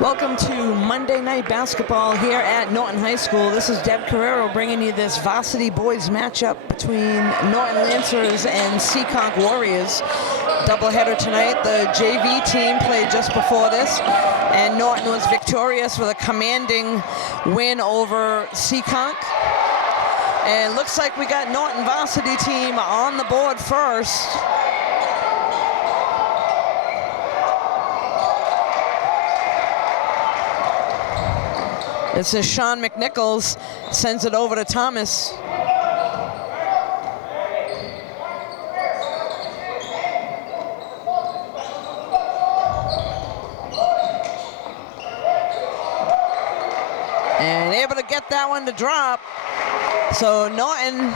Welcome to Monday Night Basketball here at Norton High School. This is Deb Carrero bringing you this Varsity boys matchup between Norton Lancers and Seekonk Warriors. Doubleheader tonight. The JV team played just before this, and Norton was victorious with a commanding win over Seekonk. And looks like we got Norton Varsity team on the board first. This is Sean McNichols, sends it over to Thomas. And able to get that one to drop. So Norton,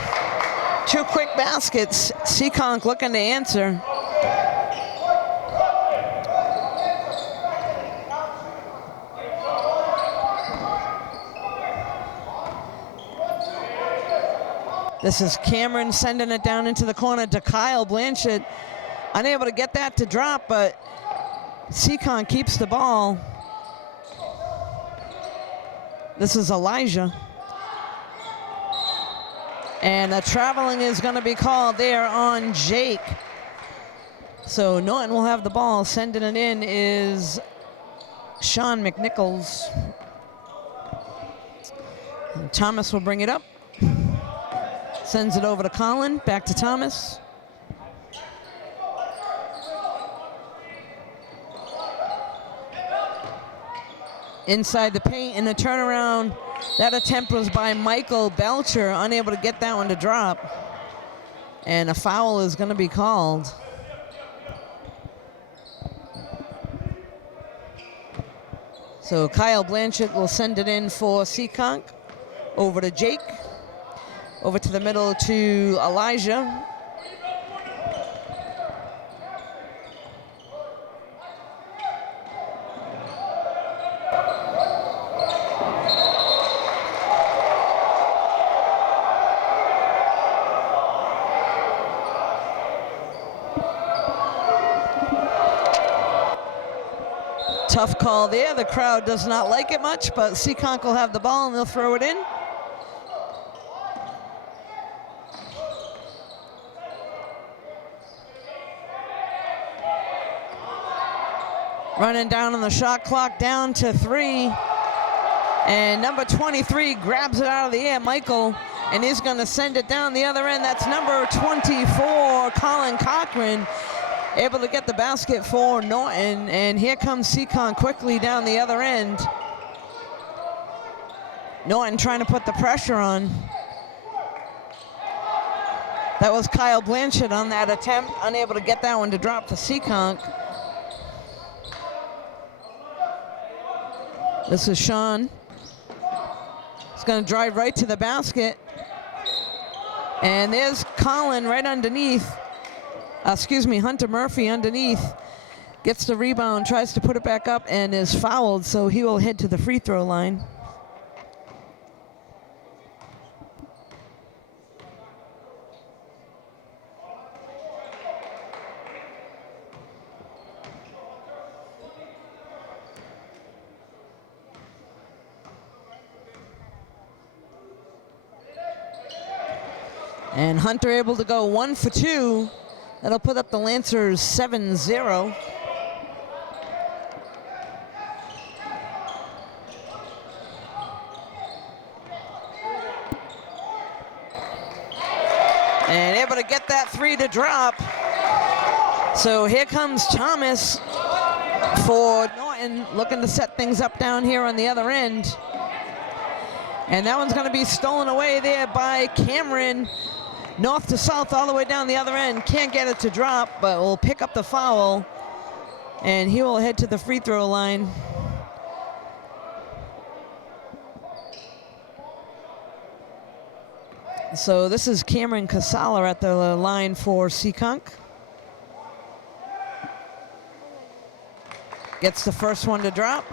two quick baskets. Seekonk looking to answer. This is Cameron sending it down into the corner to Kyle Blanchett. Unable to get that to drop, but Seekonk keeps the ball. This is Elijah. And the traveling is going to be called there on Jake. So Norton will have the ball. Sending it in is Sean McNichols. And Thomas will bring it up. Sends it over to Colin, back to Thomas. Inside the paint and a turnaround. That attempt was by Michael Belcher, unable to get that one to drop. And a foul is going to be called. So Kyle Blanchett will send it in for Seekonk. Over to Jake. Over to the middle to Elijah. Tough call there. The crowd does not like it much, but Seekonk will have the ball and they'll throw it in. Running down on the shot clock, down to 3. And number 23 grabs it out of the air, Michael, and he's going to send it down the other end. That's number 24, Colin Cochran, able to get the basket for Norton. And here comes Seekonk quickly down the other end. Norton trying to put the pressure on. That was Kyle Blanchett on that attempt, unable to get that one to drop to Seekonk. This is Sean. He's going to drive right to the basket. And there's Colin right underneath. Hunter Murphy underneath. Gets the rebound, tries to put it back up, and is fouled, so he will head to the free throw line. And Hunter able to go 1 for 2. That'll put up the Lancers 7-0. And able to get that 3 to drop. So here comes Thomas for Norton, looking to set things up down here on the other end. And that one's going to be stolen away there by Cameron. North to south, all the way down the other end. Can't get it to drop, but will pick up the foul. And he will head to the free throw line. So this is Cameron Casala at the line for Seekonk. Gets the first one to drop.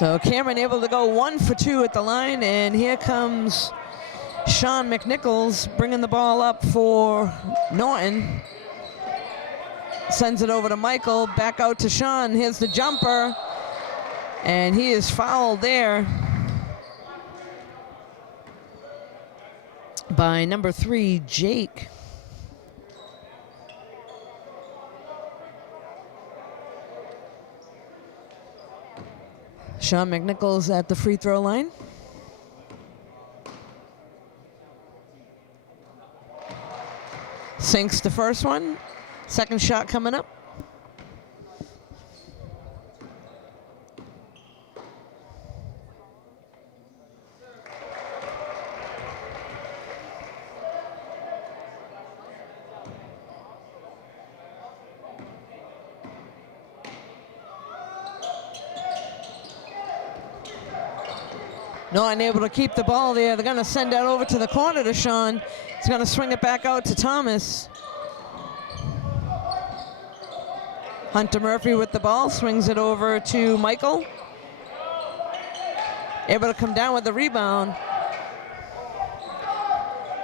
So Cameron able to go 1 for 2 at the line, and here comes Sean McNichols bringing the ball up for Norton. Sends it over to Michael, back out to Sean. Here's the jumper, and he is fouled there by number 3, Jake. Sean McNichols at the free throw line. Sinks the first one. Second shot coming up. No, unable to keep the ball there. They're going to send that over to the corner to Sean. He's going to swing it back out to Thomas. Hunter Murphy with the ball, swings it over to Michael. Able to come down with the rebound.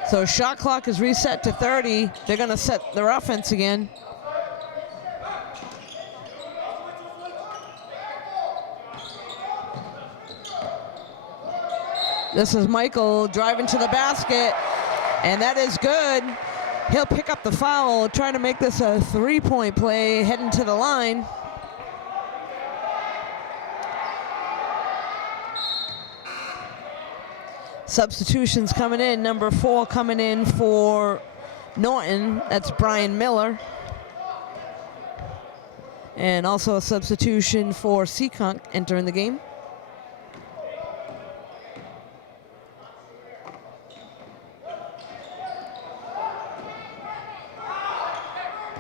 So shot clock is reset to 30. They're going to set their offense again. This is Michael driving to the basket, and that is good. He'll pick up the foul, try to make this a three-point play, heading to the line. Substitutions coming in. Number 4 coming in for Norton. That's Brian Miller. And also a substitution for Seekonk entering the game.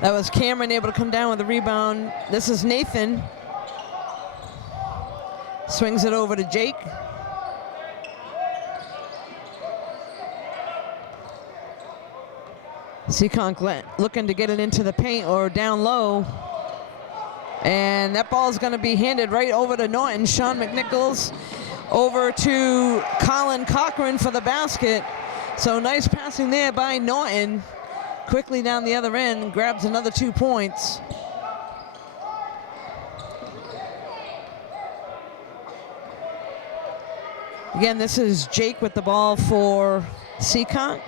That was Cameron able to come down with the rebound. This is Nathan. Swings it over to Jake. Seekonk looking to get it into the paint or down low. And that ball is going to be handed right over to Norton. Sean McNichols over to Colin Cochran for the basket. So nice passing there by Norton. Quickly down the other end, grabs another 2 points. Again, this is Jake with the ball for Seekonk.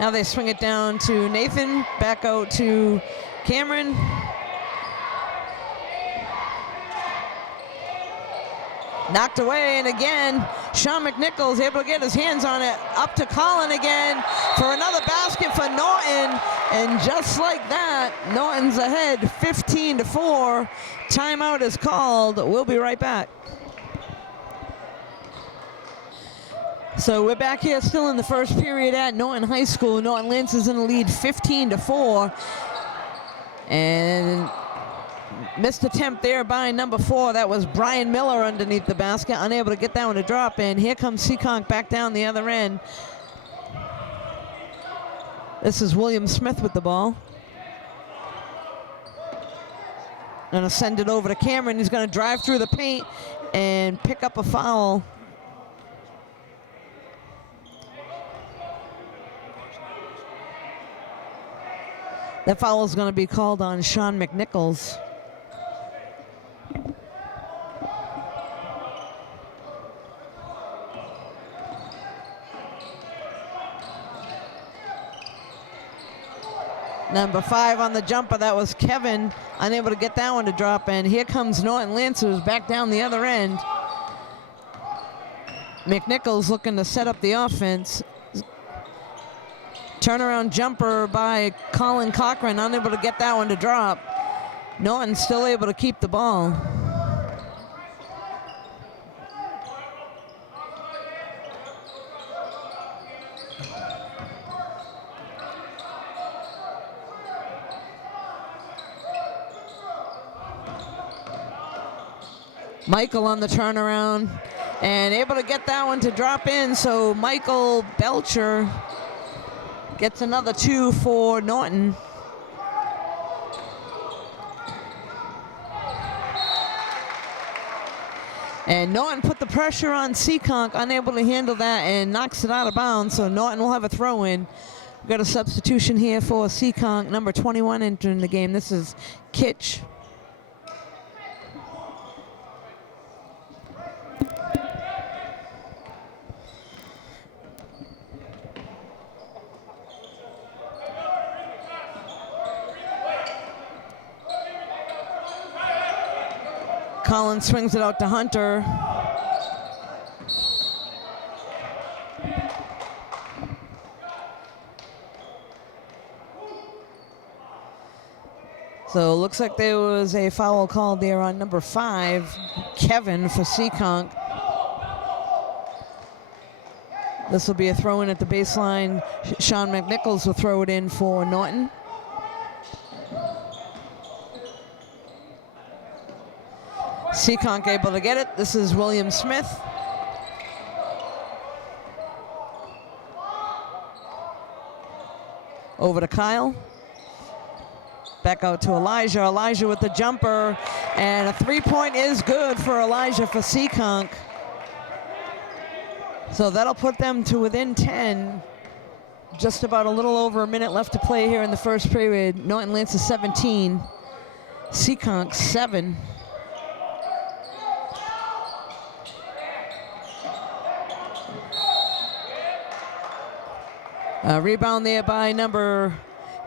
Now they swing it down to Nathan, back out to Cameron. Knocked away, and again, Sean McNichols able to get his hands on it. Up to Colin again for another basket for Norton. And just like that, Norton's ahead 15-4. Timeout is called. We'll be right back. So we're back here still in the first period at Norton High School. Norton Lance is in the lead 15-4. And missed attempt there by number 4. That was Brian Miller underneath the basket, unable to get that one to drop. And here comes Seekonk back down the other end. This is William Smith with the ball. Gonna send it over to Cameron. He's gonna drive through the paint and pick up a foul. That foul is gonna be called on Sean McNichols. Number 5 on the jumper, that was Kevin, unable to get that one to drop. And here comes Norton Lancers back down the other end. McNichols looking to set up the offense. Turnaround jumper by Colin Cochran, unable to get that one to drop. Norton still able to keep the ball. Michael on the turnaround and able to get that one to drop in. So Michael Belcher gets another 2 for Norton. And Norton put the pressure on Seekonk, unable to handle that, and knocks it out of bounds. So Norton will have a throw in. We've got a substitution here for Seekonk, number 21 entering the game. This is Kitch. Collins swings it out to Hunter. So it looks like there was a foul called there on number 5, Kevin, for Seekonk. This will be a throw in at the baseline. Sean McNichols will throw it in for Norton. Seekonk able to get it. This is William Smith. Over to Kyle. Back out to Elijah. Elijah with the jumper. And a three-point is good for Elijah for Seekonk. So that'll put them to within 10. Just about a little over a minute left to play here in the first period. Norton Lance is 17. Seekonk 7. Rebound there by number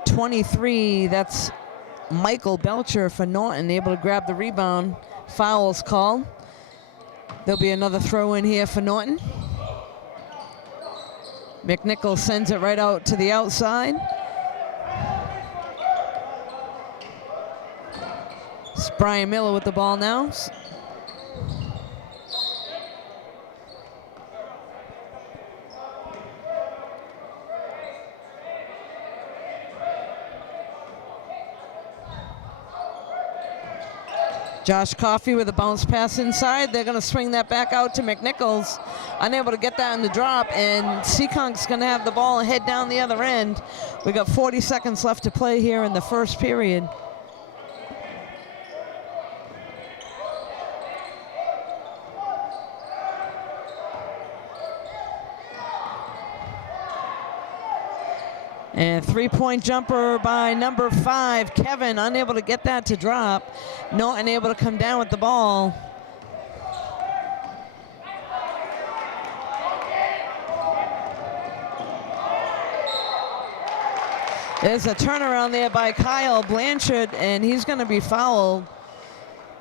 23. That's Michael Belcher for Norton, able to grab the rebound. Foul's called. There'll be another throw in here for Norton. McNichols sends it right out to the outside. It's Brian Miller with the ball now. Josh Coffey with a bounce pass inside. They're going to swing that back out to McNichols. Unable to get that in the drop, and Seekonk's going to have the ball and head down the other end. We got 40 seconds left to play here in the first period. And three-point jumper by number 5, Kevin, unable to get that to drop. Norton able to come down with the ball. There's a turnaround there by Kyle Blanchard, and he's going to be fouled.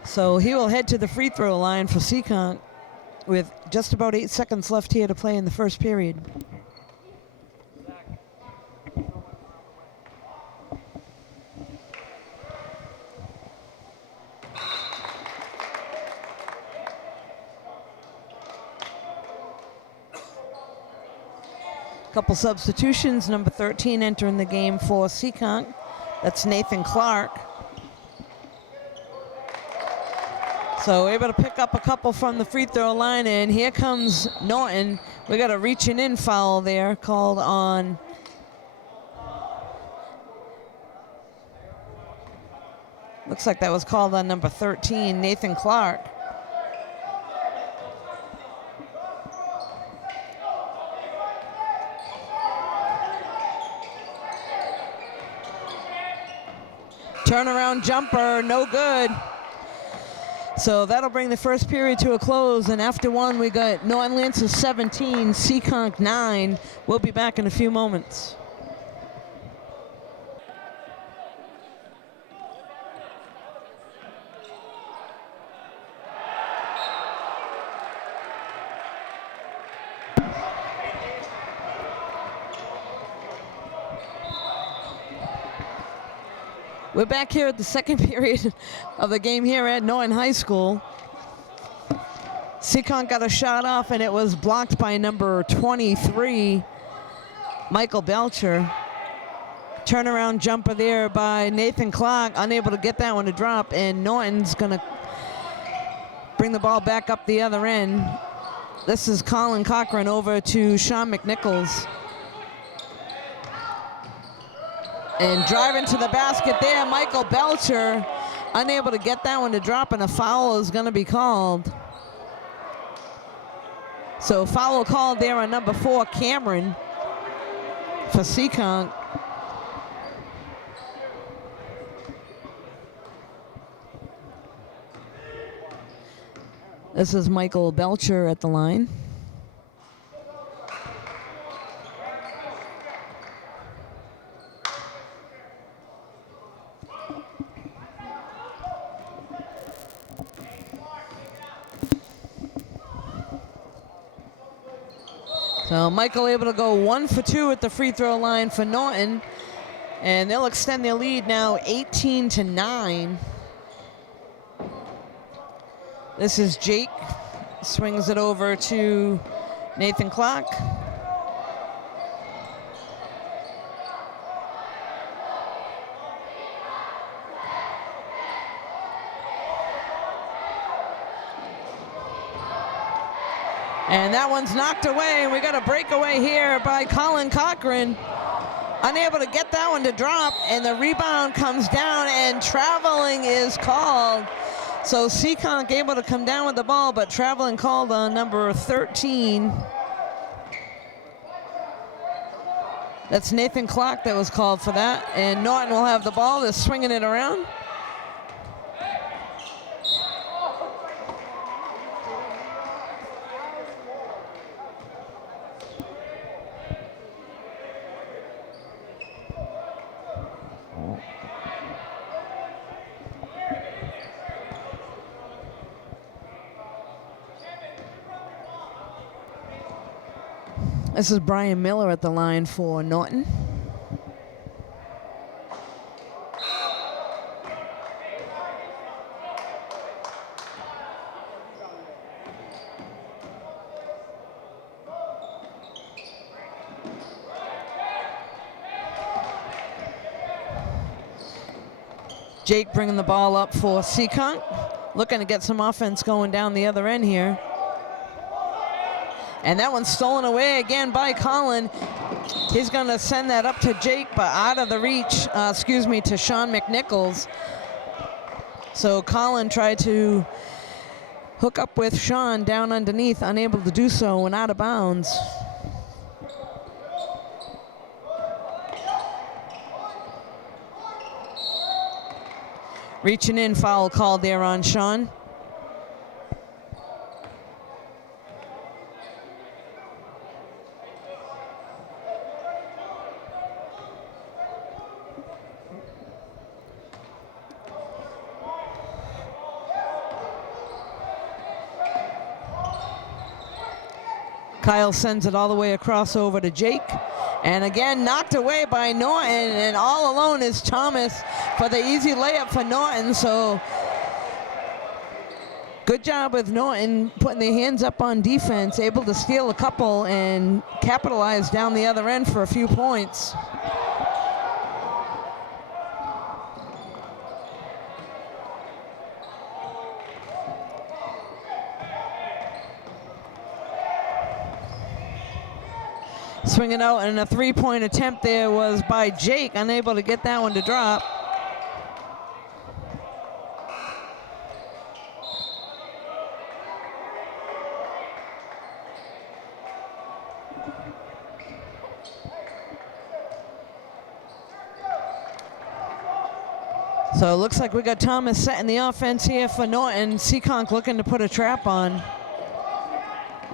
So he will head to the free throw line for Seekonk with just about 8 seconds left here to play in the first period. Couple substitutions. Number 13 entering the game for Seekonk. That's Nathan Clark. So able to pick up a couple from the free throw line, and here comes Norton. We got a reaching in foul there called on looks like that was called on number 13, Nathan Clark. Turnaround jumper, no good. So that'll bring the first period to a close, and after one, we got Norton Lance 17, Seekonk 9. We'll be back in a few moments. We're back here at the second period of the game here at Norton High School. Seekonk got a shot off, and it was blocked by number 23, Michael Belcher. Turnaround jumper there by Nathan Clark, unable to get that one to drop, and Norton's going to bring the ball back up the other end. This is Colin Cochran over to Sean McNichols. And driving to the basket there, Michael Belcher, unable to get that one to drop, and a foul is going to be called. So foul called there on number 4, Cameron, for Seekonk. This is Michael Belcher at the line. So Michael able to go 1 for 2 at the free throw line for Norton, and they'll extend their lead now 18-9. This is Jake, swings it over to Nathan Clark. And that one's knocked away. We got a breakaway here by Colin Cochran. Unable to get that one to drop, and the rebound comes down, and traveling is called. So Seekonk able to come down with the ball, but traveling called on number 13. That's Nathan Clark that was called for that. And Norton will have the ball. They're swinging it around. This is Brian Miller at the line for Norton. Jake bringing the ball up for Seekonk, looking to get some offense going down the other end here. And that one's stolen away again by Colin. He's going to send that up to Jake, but out of the reach, to Sean McNichols. So Colin tried to hook up with Sean down underneath, unable to do so and out of bounds. Reaching in, foul called there on Sean. Kyle sends it all the way across over to Jake. And again, knocked away by Norton. And all alone is Thomas for the easy layup for Norton. So good job with Norton putting their hands up on defense, able to steal a couple and capitalize down the other end for a few points. Swinging out, and a three-point attempt there was by Jake, unable to get that one to drop. So it looks like we got Thomas setting the offense here for Norton. Seekonk looking to put a trap on.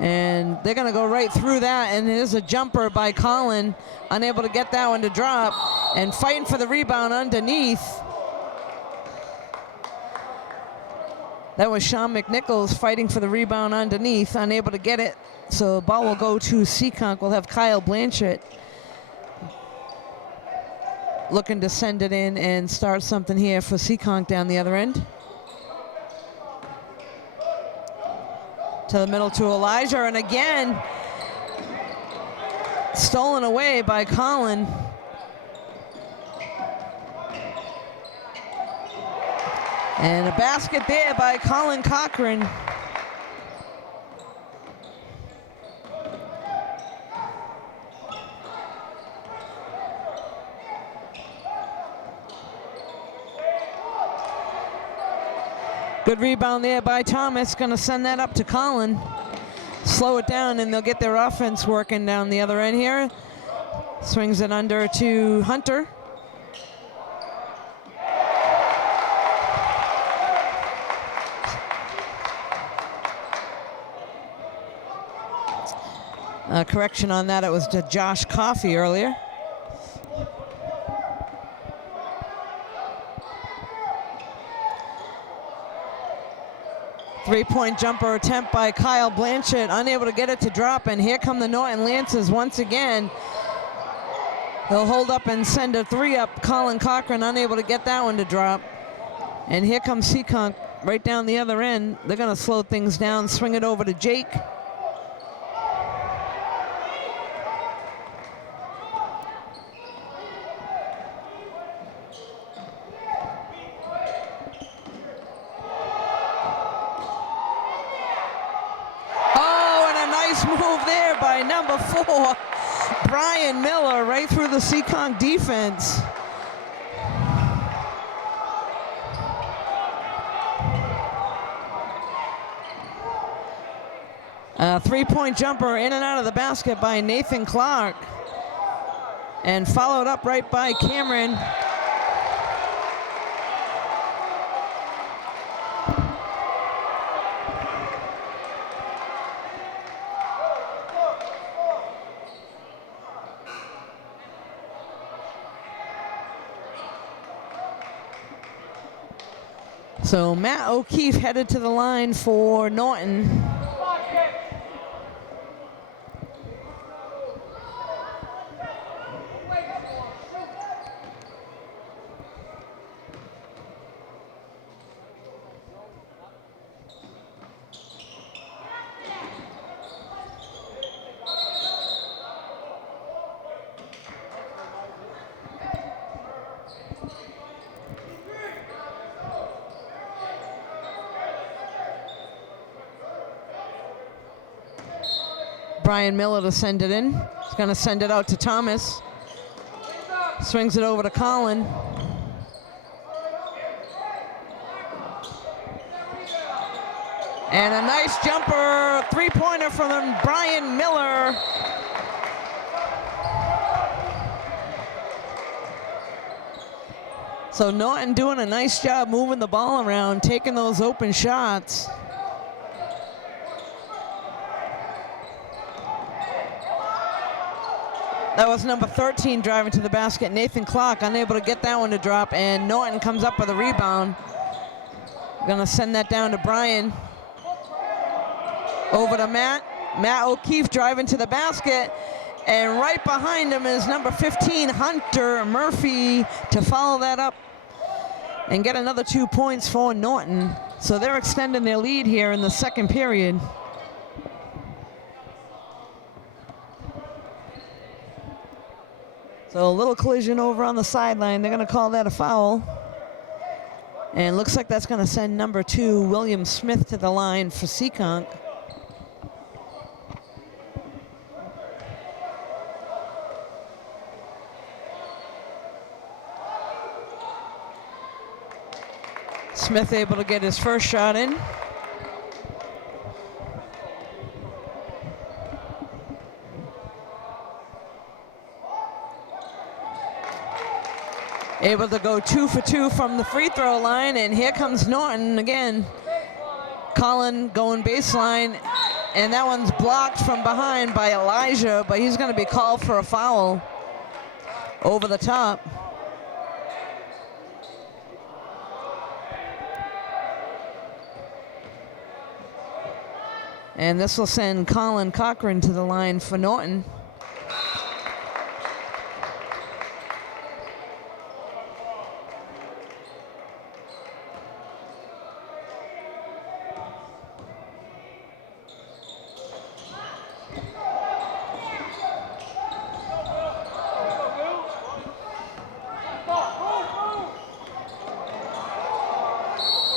And they're going to go right through that, and there's a jumper by Colin, unable to get that one to drop, and fighting for the rebound underneath. That was Sean McNichols fighting for the rebound underneath, unable to get it. So the ball will go to Seekonk. We'll have Kyle Blanchett looking to send it in and start something here for Seekonk down the other end. To the middle to Elijah, and again, stolen away by Colin. And a basket there by Colin Cochran. Good rebound there by Thomas. Going to send that up to Colin. slow it down, and they'll get their offense working down the other end here. Swings it under to Hunter. Correction on that, it was to Josh Coffey earlier. Three-point jumper attempt by Kyle Blanchett, unable to get it to drop, and here come the Norton Lancers once again. They'll hold up and send a three up. Colin Cochran unable to get that one to drop. And here comes Seekonk right down the other end. They're gonna slow things down, swing it over to Jake. Move there by number 4, Brian Miller, right through the Seekonk defense. Three-point jumper in and out of the basket by Nathan Clark, and followed up right by Cameron. So Matt O'Keefe headed to the line for Norton. Brian Miller to send it in. He's going to send it out to Thomas. Swings it over to Colin. And a nice jumper, three-pointer from Brian Miller. So Norton doing a nice job moving the ball around, taking those open shots. That was number 13 driving to the basket, Nathan Clark, unable to get that one to drop, and Norton comes up with a rebound. Gonna send that down to Brian. Over to Matt. Matt O'Keefe driving to the basket, and right behind him is number 15, Hunter Murphy, to follow that up and get another 2 points for Norton. So they're extending their lead here in the second period. So a little collision over on the sideline. They're going to call that a foul. And looks like that's going to send number 2, William Smith, to the line for Seekonk. Smith able to get his first shot in. Able to go 2 for 2 from the free throw line, and here comes Norton again. Colin going baseline, and that one's blocked from behind by Elijah, but he's going to be called for a foul over the top. And this will send Colin Cochran to the line for Norton.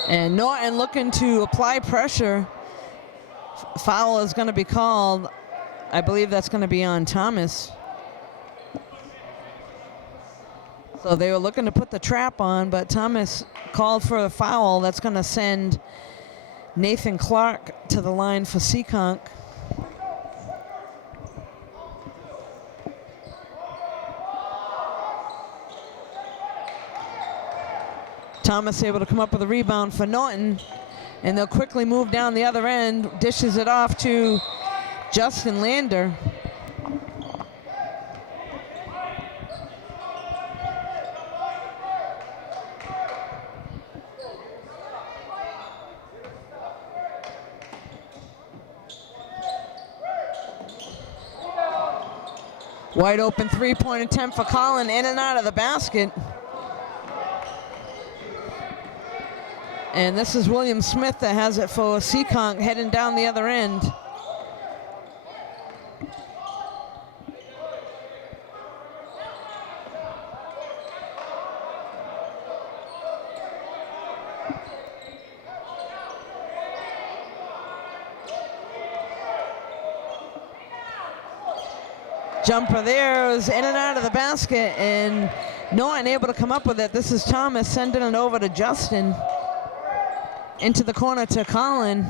And Norton looking to apply pressure. Foul is going to be called. I believe that's going to be on Thomas. So they were looking to put the trap on, but Thomas called for a foul. That's going to send Nathan Clark to the line for Seekonk. Thomas able to come up with a rebound for Norton, and they'll quickly move down the other end, dishes it off to Justin Lander. Wide open three-point attempt for Colin, in and out of the basket. And this is William Smith that has it for Seekonk, heading down the other end. Jumper there is in and out of the basket, and Norton able to come up with it. This is Thomas sending it over to Justin. Into the corner to Colin.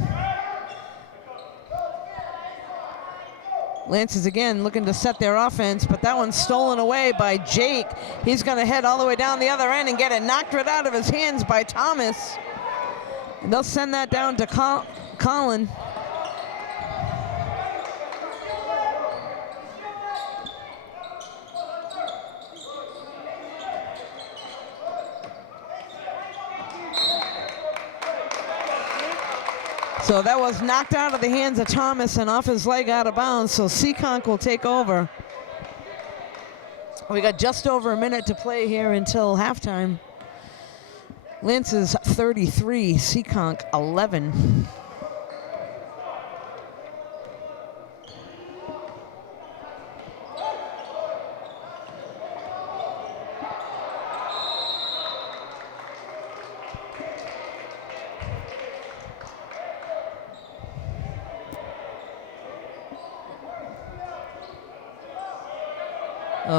Lancers again looking to set their offense, but that one's stolen away by Jake. He's gonna head all the way down the other end and get it knocked right out of his hands by Thomas. And they'll send that down to Colin. So that was knocked out of the hands of Thomas and off his leg out of bounds, so Seekonk will take over. We got just over a minute to play here until halftime. Lancers 33, Seekonk 11.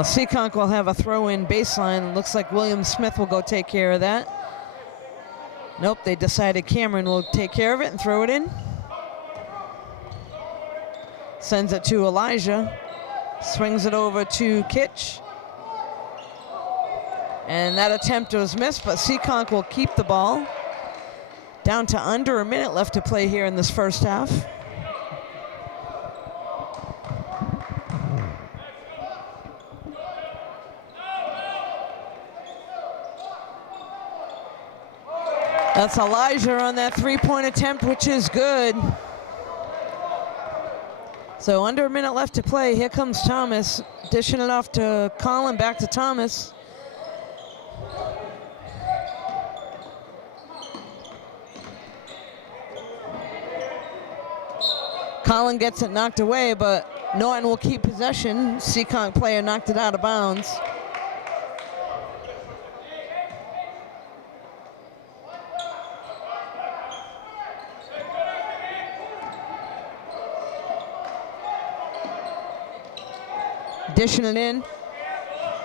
Seekonk will have a throw-in baseline. Looks like William Smith will go take care of that. Nope, they decided Cameron will take care of it and throw it in. Sends it to Elijah. Swings it over to Kitch. And that attempt was missed, but Seekonk will keep the ball. Down to under a minute left to play here in this first half. That's Elijah on that three-point attempt, which is good. So under a minute left to play. Here comes Thomas, dishing it off to Colin, back to Thomas. Colin gets it knocked away, but Norton will keep possession. Seekonk player knocked it out of bounds. Dishing it in.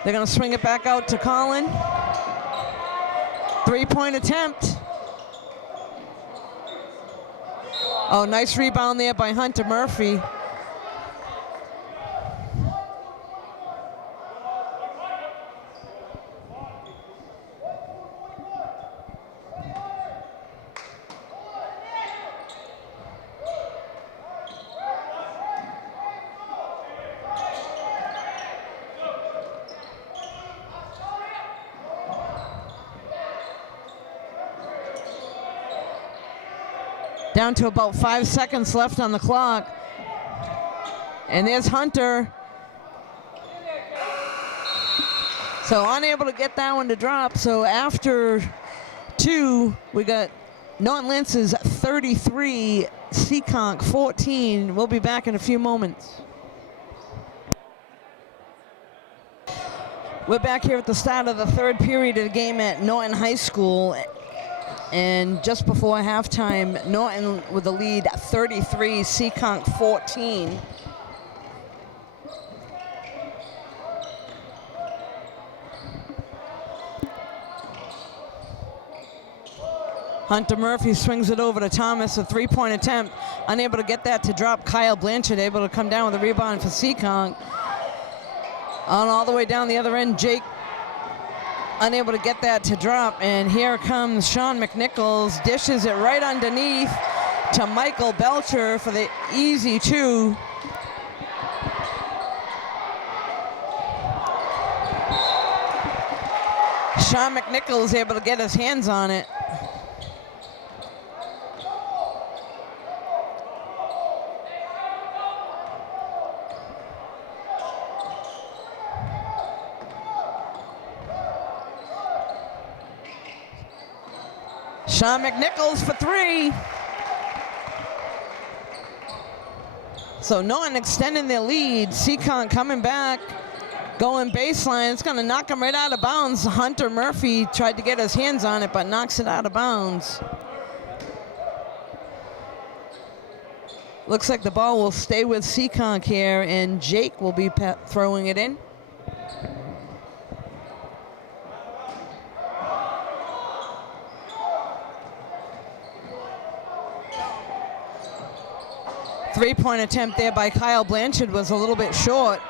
They're going to swing it back out to Colin. Three-point attempt. Oh, nice rebound there by Hunter Murphy. Down to about 5 seconds left on the clock. And there's Hunter. So unable to get that one to drop. So after two, we got Norton Lancers 33, Seekonk 14. We'll be back in a few moments. We're back here at the start of the third period of the game at Norton High School. And just before halftime, Norton with the lead 33, Seekonk 14. Hunter Murphy swings it over to Thomas, a three-point attempt. Unable to get that to drop. Kyle Blanchard able to come down with a rebound for Seekonk. On all the way down the other end, Jake unable to get that to drop, and here comes Sean McNichols, dishes it right underneath to Michael Belcher for the easy 2. Sean McNichols able to get his hands on it. Sean McNichols for 3. So Norton extending their lead. Seekonk coming back, going baseline. It's going to knock him right out of bounds. Hunter Murphy tried to get his hands on it, but knocks it out of bounds. Looks like the ball will stay with Seekonk here, and Jake will be throwing it in. Three-point attempt there by Kyle Blanchard was a little bit short.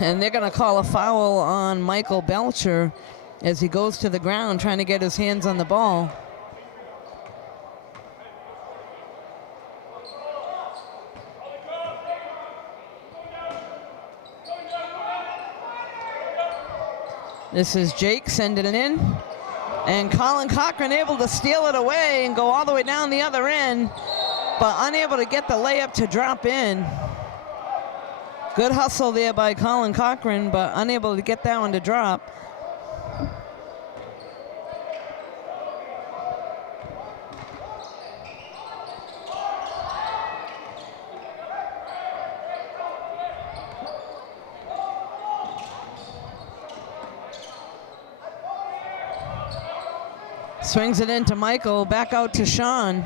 And they're going to call a foul on Michael Belcher as he goes to the ground trying to get his hands on the ball. This is Jake sending it in. And Colin Cochran able to steal it away and go all the way down the other end, but unable to get the layup to drop in. Good hustle there by Colin Cochran, but unable to get that one to drop. Swings it into Michael, back out to Sean.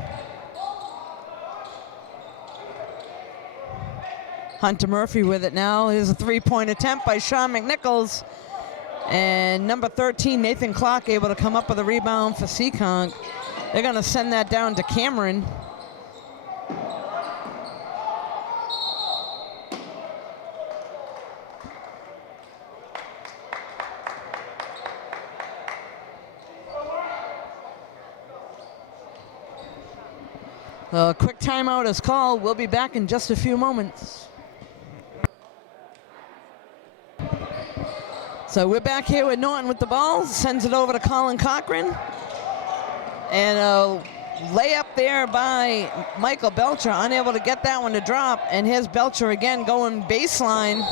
Hunter Murphy with it now. Here's a three-point attempt by Sean McNichols. And number 13, Nathan Clark, able to come up with a rebound for Seekonk. They're going to send that down to Cameron. A quick timeout is called. We'll be back in just a few moments. So we're back here with Norton with the ball. Sends it over to Colin Cochran. And a layup there by Michael Belcher. Unable to get that one to drop. And here's Belcher again going baseline.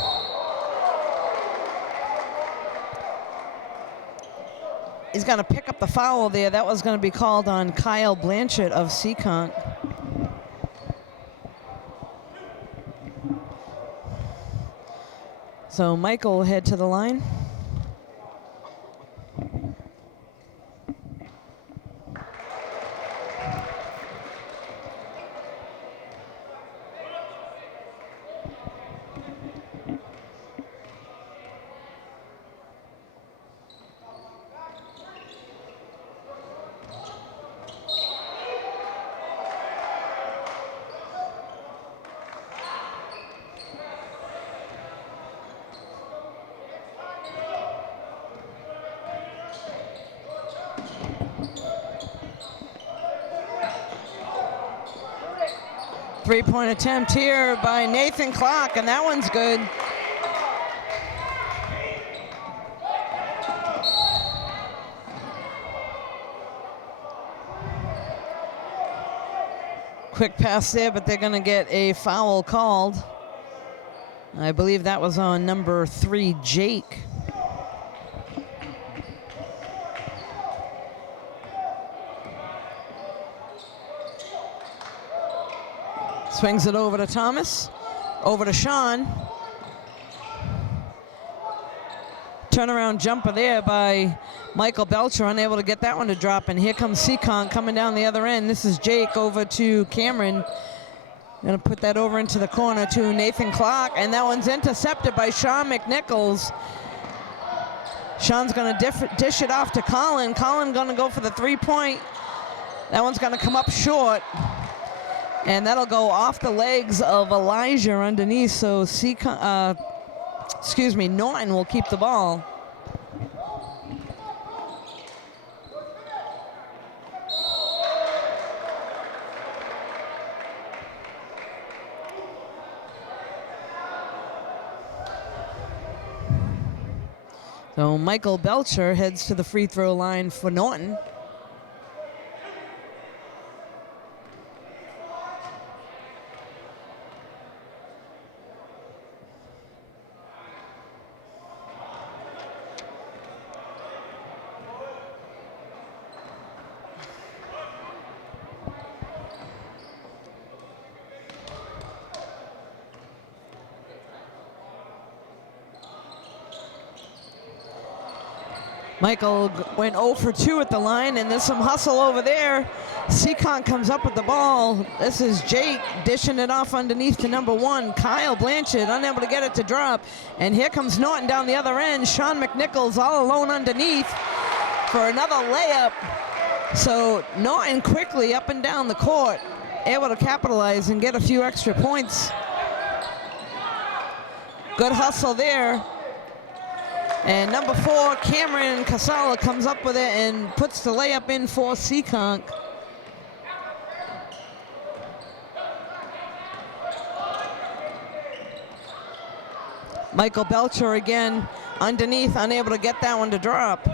He's going to pick up the foul there. That was going to be called on Kyle Blanchard of Seekonk. So Michael will head to the line. Three-point attempt here by Nathan Clark, and that one's good. Quick pass there, but they're going to get a foul called. I believe that was on number 3, Jake. Swings it over to Thomas, over to Sean. Turnaround jumper there by Michael Belcher, unable to get that one to drop. And here comes Seekonk coming down the other end. This is Jake over to Cameron. Gonna put that over into the corner to Nathan Clark, and that one's intercepted by Sean McNichols. Sean's gonna dish it off to Colin. Colin gonna go for the 3-point. That one's gonna come up short. And that'll go off the legs of Elijah underneath, so Norton will keep the ball. So Michael Belcher heads to the free throw line for Norton. Michael went 0 for 2 at the line, and there's some hustle over there. Seekonk comes up with the ball. This is Jake dishing it off underneath to number 1. Kyle Blanchard unable to get it to drop. And here comes Norton down the other end. Sean McNichols all alone underneath for another layup. So Norton quickly up and down the court, able to capitalize and get a few extra points. Good hustle there. And number 4, Cameron Casala comes up with it and puts the layup in for Seekonk. Michael Belcher again underneath, unable to get that one to drop.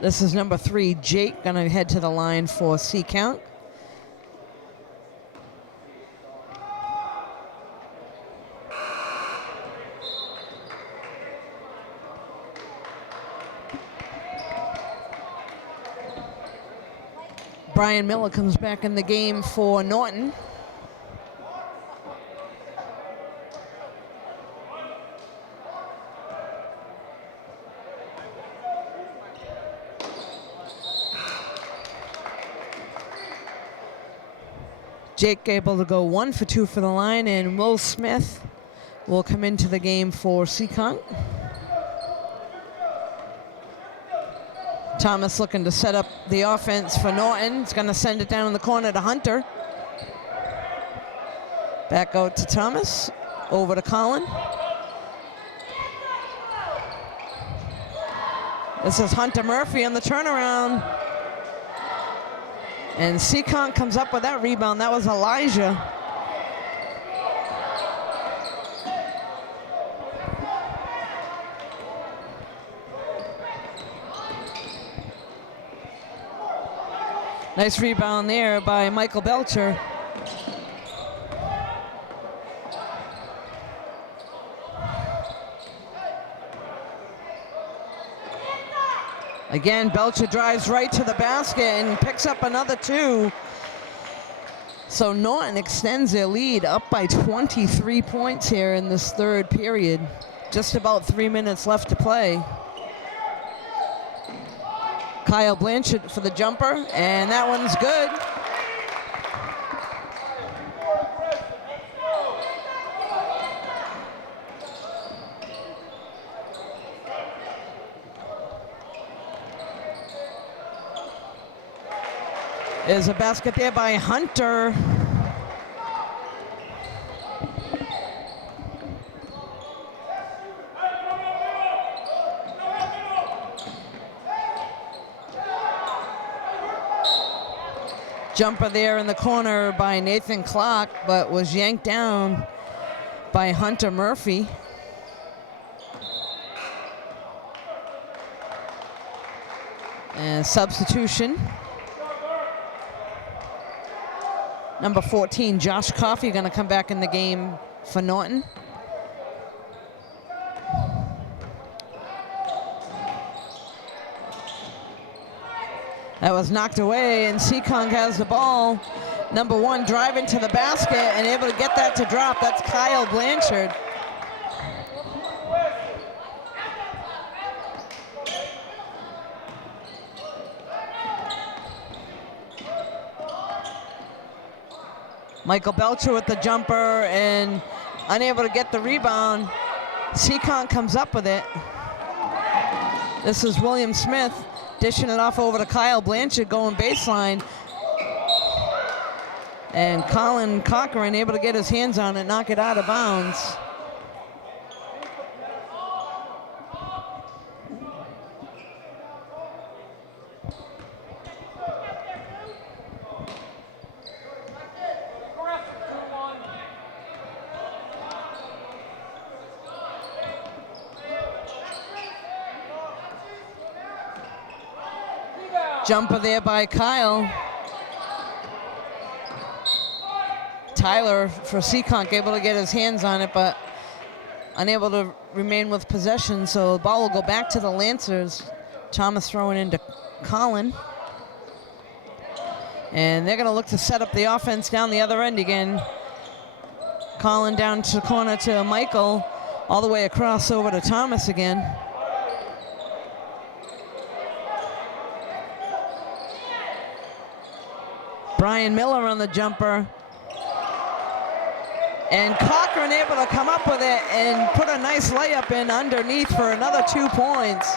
This is number 3, Jake, gonna head to the line for Seekonk. Brian Miller comes back in the game for Norton. Jake able to go 1 for 2 for the line, and Will Smith will come into the game for Seekonk. Thomas looking to set up the offense for Norton. He's going to send it down in the corner to Hunter. Back out to Thomas, over to Colin. This is Hunter Murphy on the turnaround. And Seekonk comes up with that rebound. That was Elijah. Nice rebound there by Michael Belcher. Again, Belcher drives right to the basket and picks up another 2. So Norton extends their lead up by 23 points here in this third period. Just about 3 minutes left to play. Kyle Blanchard for the jumper, and that one's good. There's a basket there by Hunter. Jumper there in the corner by Nathan Clark, but was yanked down by Hunter Murphy. And substitution. Number 14, Josh Coffey, going to come back in the game for Norton. That was knocked away, and Seekonk has the ball. Number 1 driving to the basket and able to get that to drop. That's Kyle Michael Belcher with the jumper and unable to get the rebound. Seekonk comes up with it. This is William Smith dishing it off over to Kyle Blanchard going baseline. And Colin Cochran able to get his hands on it, knock it out of bounds. Jumper there by Kyle. Tyler for Seekonk able to get his hands on it, but unable to remain with possession, so the ball will go back to the Lancers. Thomas throwing into Colin. And they're gonna look to set up the offense down the other end again. Colin down to the corner to Michael, all the way across over to Thomas again. Brian Miller on the jumper. And Cochran able to come up with it and put a nice layup in underneath for another 2 points.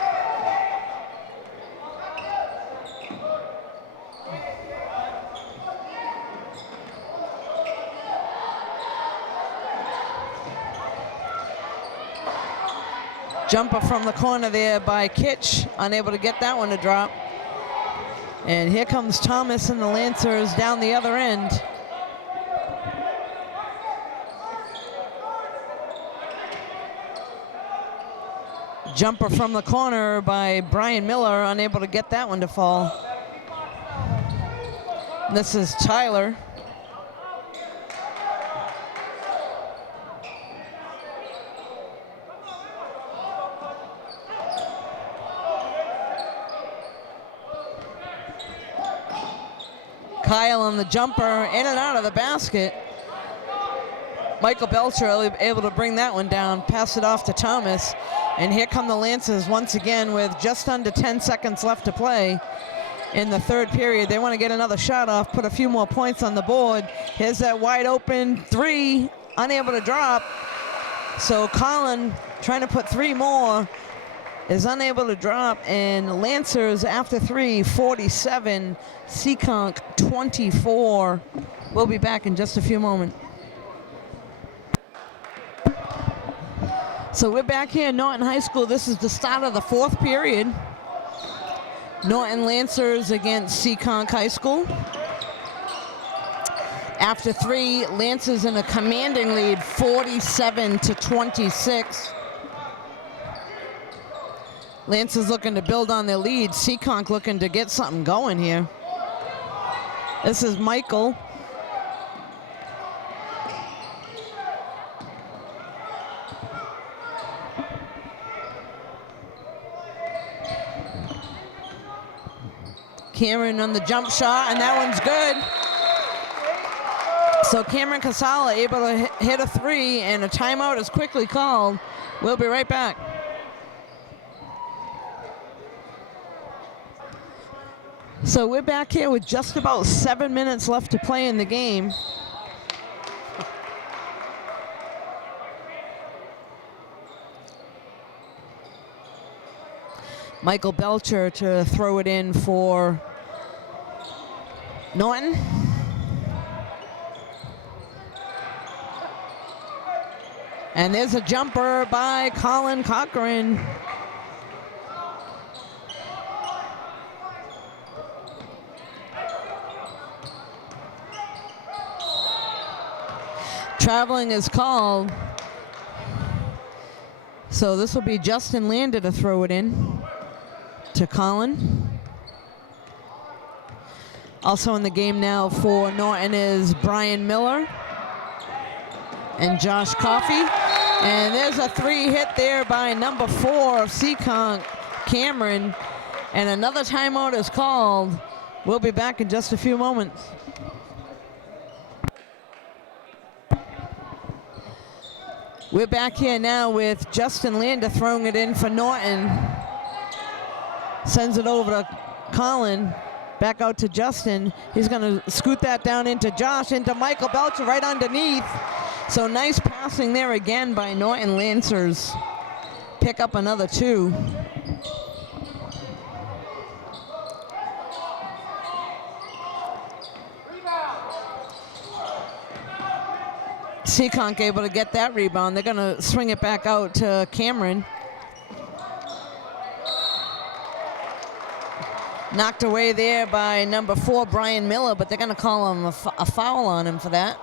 Jumper from the corner there by Kitch, unable to get that one to drop. And here comes Thomas and the Lancers down the other end. Jumper from the corner by Brian Miller, unable to get that one to fall. This is Tyler. Kyle on the jumper, in and out of the basket. Michael Belcher able to bring that one down, pass it off to Thomas. And here come the Lancers once again with just under 10 seconds left to play in the third period. They want to get another shot off, put a few more points on the board. Here's that wide open three, unable to drop. So Colin trying to put 3 more, is unable to drop, and Lancers after 3, 47, Seekonk 24. We'll be back in just a few moments. So we're back here in Norton High School. This is the start of the fourth period. Norton Lancers against Seekonk High School. After 3, Lancers in a commanding lead, 47-26. Lancers looking to build on their lead. Seekonk looking to get something going here. This is Michael. Cameron on the jump shot, and that one's good. So Cameron Casala able to hit a 3, and a timeout is quickly called. We'll be right back. So we're back here with just about 7 minutes left to play in the game. Michael Belcher to throw it in for Norton. And there's a jumper by Colin Cochran. Traveling is called. So this will be Justin Lander to throw it in to Colin. Also in the game now for Norton is Brian Miller and Josh Coffey. And there's a 3 hit there by number 4 of Seekonk, Cameron. And another timeout is called. We'll be back in just a few moments. We're back here now with Justin Lander throwing it in for Norton. Sends it over to Colin. Back out to Justin. He's going to scoot that down into Josh, into Michael Belcher right underneath. So nice passing there again by Norton Lancers. Pick up another 2. Seekonk able to get that rebound. They're going to swing it back out to Cameron. Knocked away there by number 4, Brian Miller, but they're going to call him a foul on him for that.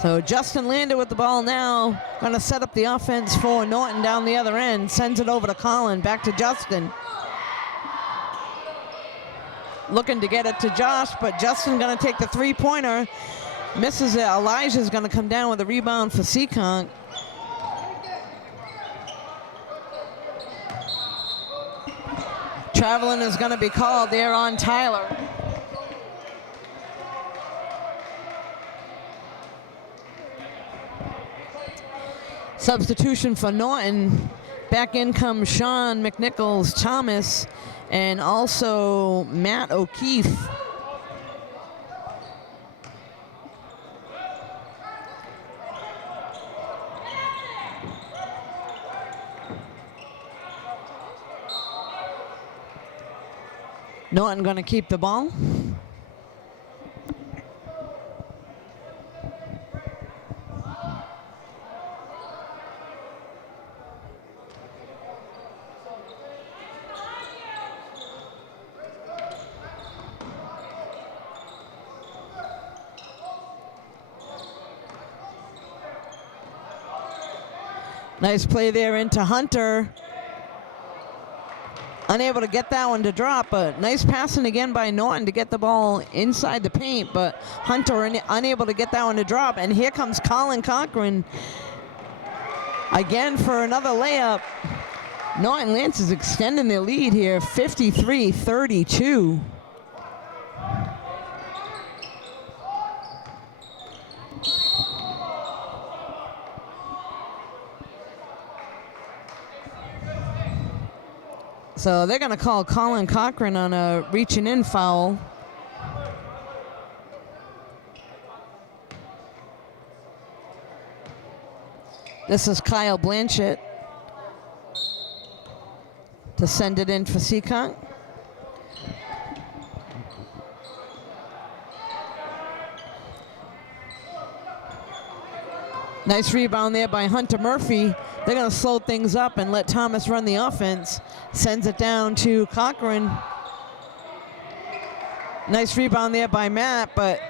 So Justin Lander with the ball now. Going to set up the offense for Norton down the other end. Sends it over to Colin. Back to Justin. Looking to get it to Josh, but Justin going to take the 3-pointer. Misses it. Elijah's going to come down with a rebound for Seekonk. Traveling is going to be called there on Tyler. Substitution for Norton. Back in comes Sean McNichols Thomas and also Matt O'Keefe. Norton going to keep the ball. Nice play there into Hunter. Unable to get that one to drop, but nice passing again by Norton to get the ball inside the paint, but Hunter unable to get that one to drop. And here comes Colin Cochran again for another layup. Norton Lance is extending their lead here, 53-32. So they're going to call Colin Cochran on a reaching in foul. This is Kyle Blanchett to send it in for Seekonk. Nice rebound there by Hunter Murphy. They're going to slow things up and let Thomas run the offense. Sends it down to Cochran. Nice rebound there by Matt, but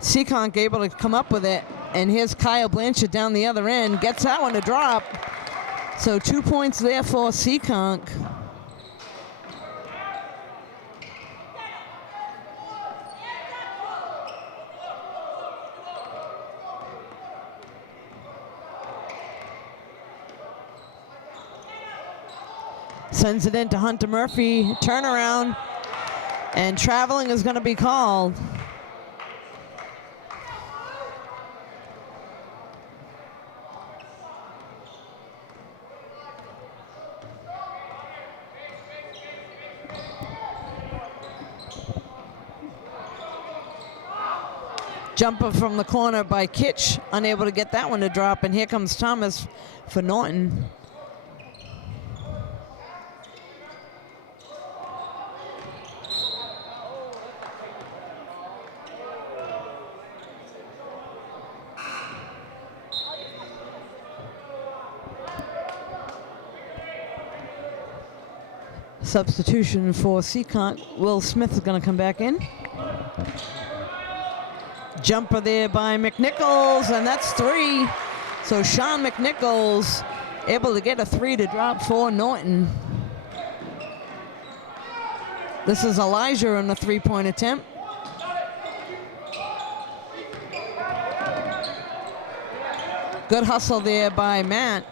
Seekonk able to come up with it. And here's Kyle Blanchett down the other end. Gets that one to drop. So 2 points there for Seekonk. Sends it into Hunter Murphy, turnaround, and traveling is going to be called. Jumper from the corner by Kitch, unable to get that one to drop, and here comes Thomas for Norton. Substitution for Seekonk. Will Smith is going to come back in. Jumper there by McNichols, and that's 3. So Sean McNichols able to get a 3 to drop for Norton. This is Elijah on the 3-point attempt. Good hustle there by Matt.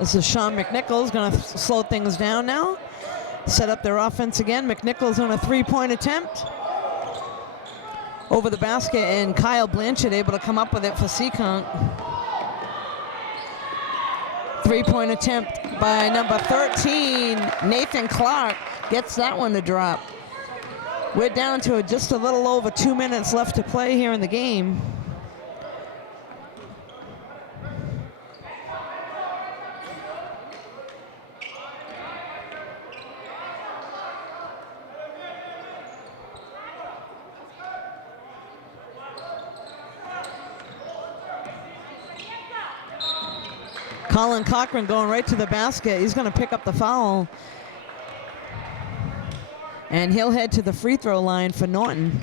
This is Sean McNichols going to slow things down now. Set up their offense again. McNichols on a three-point attempt. Over the basket, and Kyle Blanchard able to come up with it for Seekonk. Three-point attempt by number 13, Nathan Clark, gets that one to drop. We're down to just a little over 2 minutes left to play here in the game. Colin Cochran going right to the basket. He's going to pick up the foul. And he'll head to the free throw line for Norton.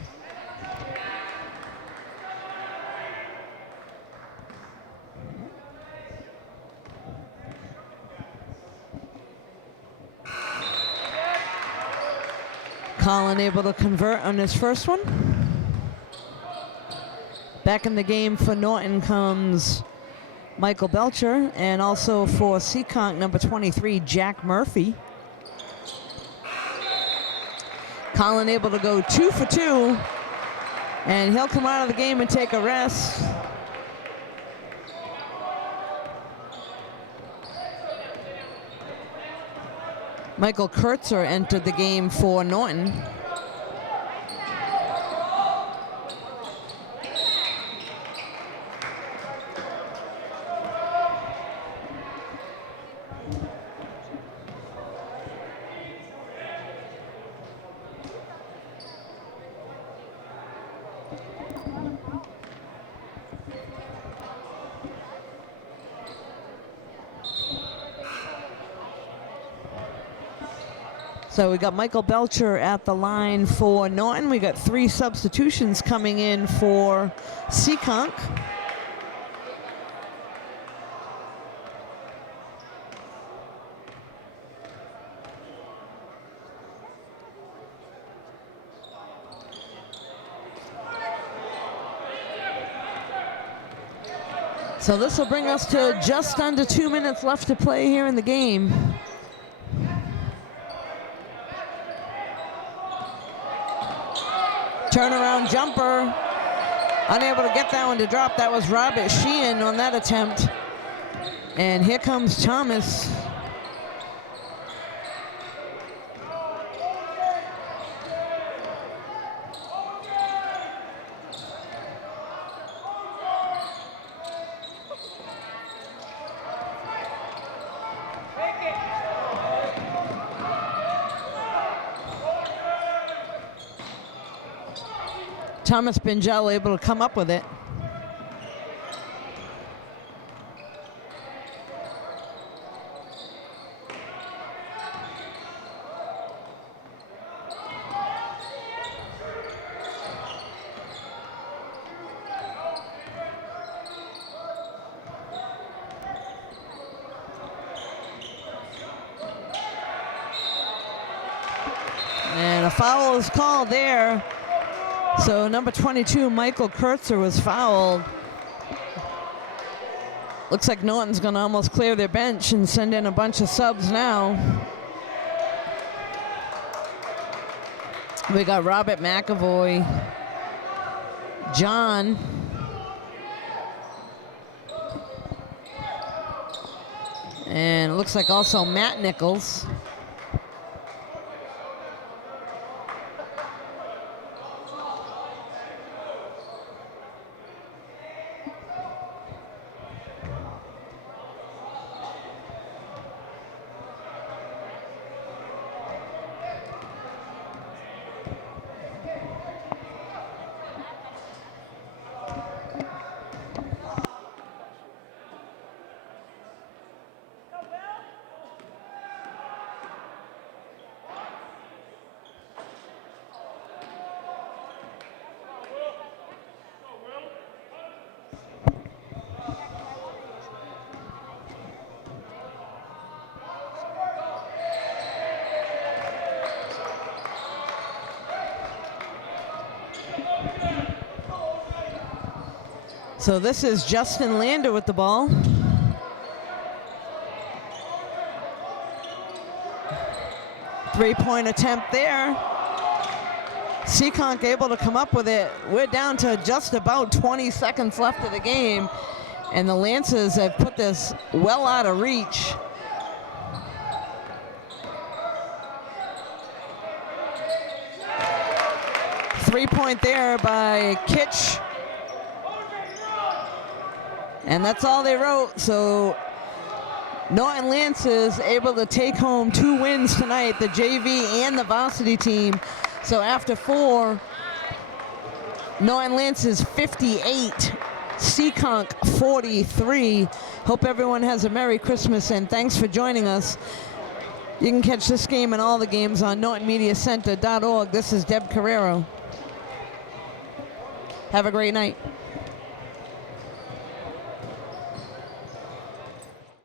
Colin able to convert on his first one. Back in the game for Norton comes Michael Belcher, and also for Seekonk, number 23, Jack Murphy. Colin able to go 2 for 2, and he'll come out of the game and take a rest. Michael Kurtzer entered the game for Norton. So we got Michael Belcher at the line for Norton. We got 3 substitutions coming in for Seekonk. So this will bring us to just under 2 minutes left to play here in the game. Turnaround jumper, unable to get that one to drop. That was Robert Sheehan on that attempt. And here comes Thomas. Thomas Bingel able to come up with it. And a foul is called there. So number 22, Michael Kurtzer, was fouled. Looks like Norton's going to almost clear their bench and send in a bunch of subs now. We got Robert McAvoy, John, and it looks like also Matt Nichols. So this is Justin Lander with the ball. Three-point attempt there. Seekonk able to come up with it. We're down to just about 20 seconds left of the game, and the Lancers have put this well out of reach. Three-point there by Kitch. And that's all they wrote. So Norton Lancers able to take home 2 wins tonight, the JV and the varsity team. So after 4, Norton Lancers 58, Seekonk 43. Hope everyone has a Merry Christmas, and thanks for joining us. You can catch this game and all the games on NortonMediaCenter.org. This is Deb Carrero. Have a great night.